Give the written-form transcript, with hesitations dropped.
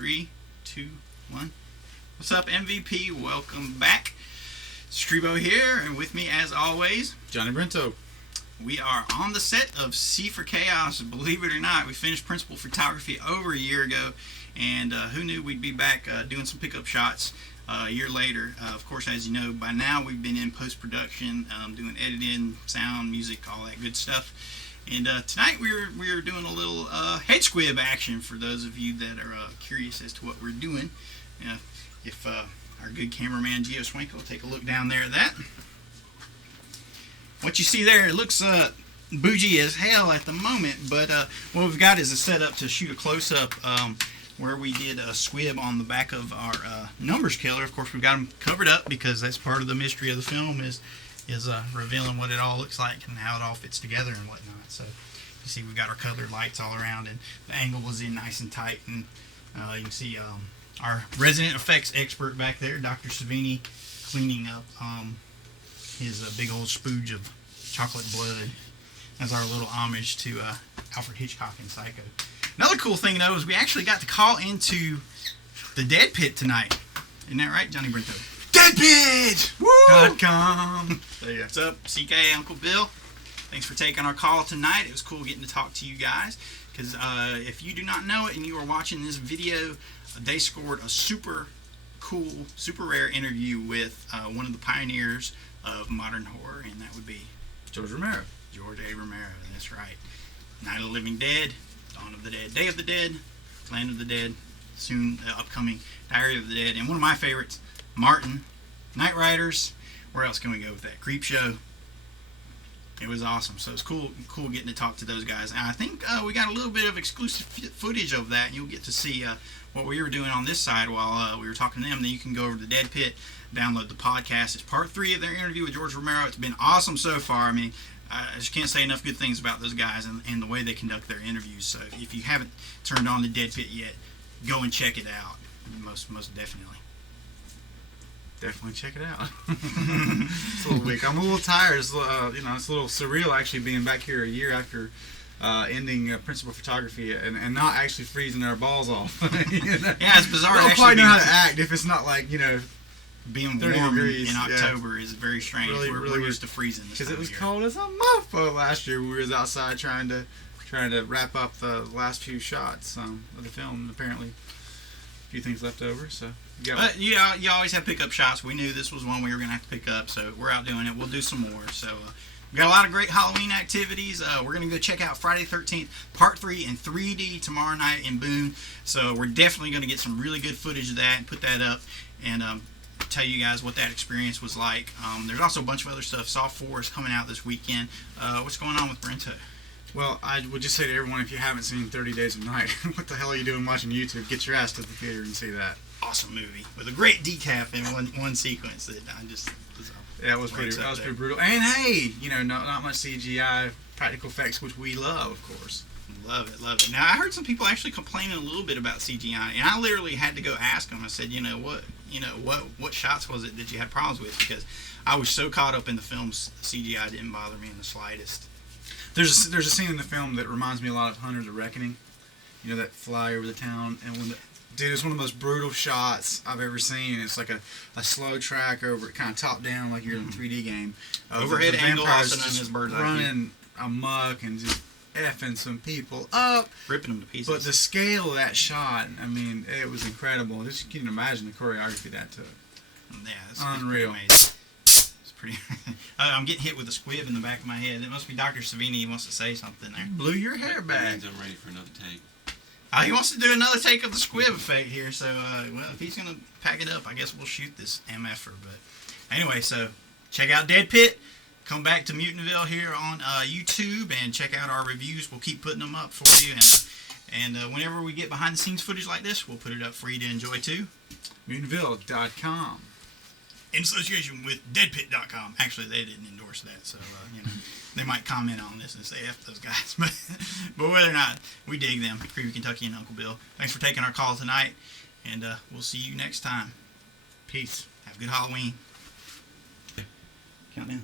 3, 2, 1. What's up, MVP? Welcome back. Strebo here, and with me, as always, Johnny Brento. We are on the set of C for Chaos. Believe it or not, we finished principal photography over a year ago, and who knew we'd be back doing some pickup shots a year later. Of course, as you know, by now we've been in post-production, doing editing, sound, music, all that good stuff. And tonight we're doing a little head squib action for those of you that are curious as to what we're doing. If our good cameraman Gio Swank will take a look down there at that. What you see there, it looks bougie as hell at the moment, but what we've got is a setup to shoot a close-up where we did a squib on the back of our numbers killer. Of course, we've got them covered up because that's part of the mystery of the film is revealing what it all looks like and how it all fits together and whatnot. So you see we've got our colored lights all around, and the angle was in nice and tight, and you can see our resident effects expert back there, Dr. Savini, cleaning up his big old spooge of chocolate blood as our little homage to Alfred Hitchcock in Psycho. Another cool thing, though, is we actually got to call into the Dead Pit tonight. Isn't that right, Johnny Brento? Deadpit.com. There you go. What's up, CK, Uncle Bill? Thanks for taking our call tonight. It was cool getting to talk to you guys, because if you do not know it and you are watching this video, they scored a super cool, super rare interview with one of the pioneers of modern horror, and that would be George Romero. George A. Romero. That's right. Night of the Living Dead, Dawn of the Dead, Day of the Dead, Land of the Dead, soon upcoming Diary of the Dead, and one of my favorites, Martin, Night Riders. Where else can we go with that? Creep Show. It was awesome. So it's cool getting to talk to those guys. And I think we got a little bit of exclusive footage of that. You'll get to see what we were doing on this side while we were talking to them. Then you can go over to the Dead Pit, download the podcast. It's part 3 of their interview with George Romero. It's been awesome so far. I mean, I just can't say enough good things about those guys and the way they conduct their interviews. So if you haven't turned on the Dead Pit yet, go and check it out. Most definitely. Definitely check it out. It's a little weak. I'm a little tired. It's, it's a little surreal actually being back here a year after ending principal photography and not actually freezing our balls off. You know? Yeah, it's bizarre. I don't quite know how to act if it's not like, being warm in October is very strange. We're used to freezing this because it was year. cold as a mofo last year. We was outside trying to wrap up the last few shots of the film. Apparently, a few things left over. So, but you always have pickup shots. We knew this was one we were gonna have to pick up, so we're out doing it. We'll do some more. So we got a lot of great Halloween activities. We're gonna go check out Friday the 13th, Part 3 in 3D tomorrow night in Boone. So we're definitely gonna get some really good footage of that and put that up and tell you guys what that experience was like. There's also a bunch of other stuff. Saw 4 is coming out this weekend. What's going on with Brento? Well, I would just say to everyone, if you haven't seen 30 Days of Night, what the hell are you doing watching YouTube? Get your ass to the theater and see that. Awesome movie with a great decap in one sequence that I just that was pretty brutal. And hey, not much CGI, practical effects, which we love, of course. Love it. Now I heard some people actually complaining a little bit about CGI, and I literally had to go ask them. I said, what shots was it that you had problems with? Because I was so caught up in the film's CGI, didn't bother me in the slightest. There's a scene in the film that reminds me a lot of Hunters of Reckoning. That fly over the town, and dude, it's one of the most brutal shots I've ever seen. It's like a slow track over, kind of top down, like you're in a 3D game. Overhead angle, also known as bird's eye view. Running amok and just effing some people up, ripping them to pieces. But the scale of that shot, I mean, it was incredible. Just you can imagine the choreography that took. Yeah, it's unreal. It's pretty. I'm getting hit with a squib in the back of my head. It must be Dr. Savini. He wants to say something there. Blew your hair back. That means I'm ready for another take. He wants to do another take of the squib effect here. So, if he's gonna pack it up, I guess we'll shoot this MFer. But anyway, so check out Dead Pit. Come back to Mutantville here on YouTube and check out our reviews. We'll keep putting them up for you. And whenever we get behind the scenes footage like this, we'll put it up for you to enjoy too. Mutantville.com. In association with deadpit.com. Actually, they didn't endorse that, so they might comment on this and say F those guys. But whether or not, we dig them. Creepy Kentucky and Uncle Bill. Thanks for taking our call tonight, and we'll see you next time. Peace. Have a good Halloween. Countdown.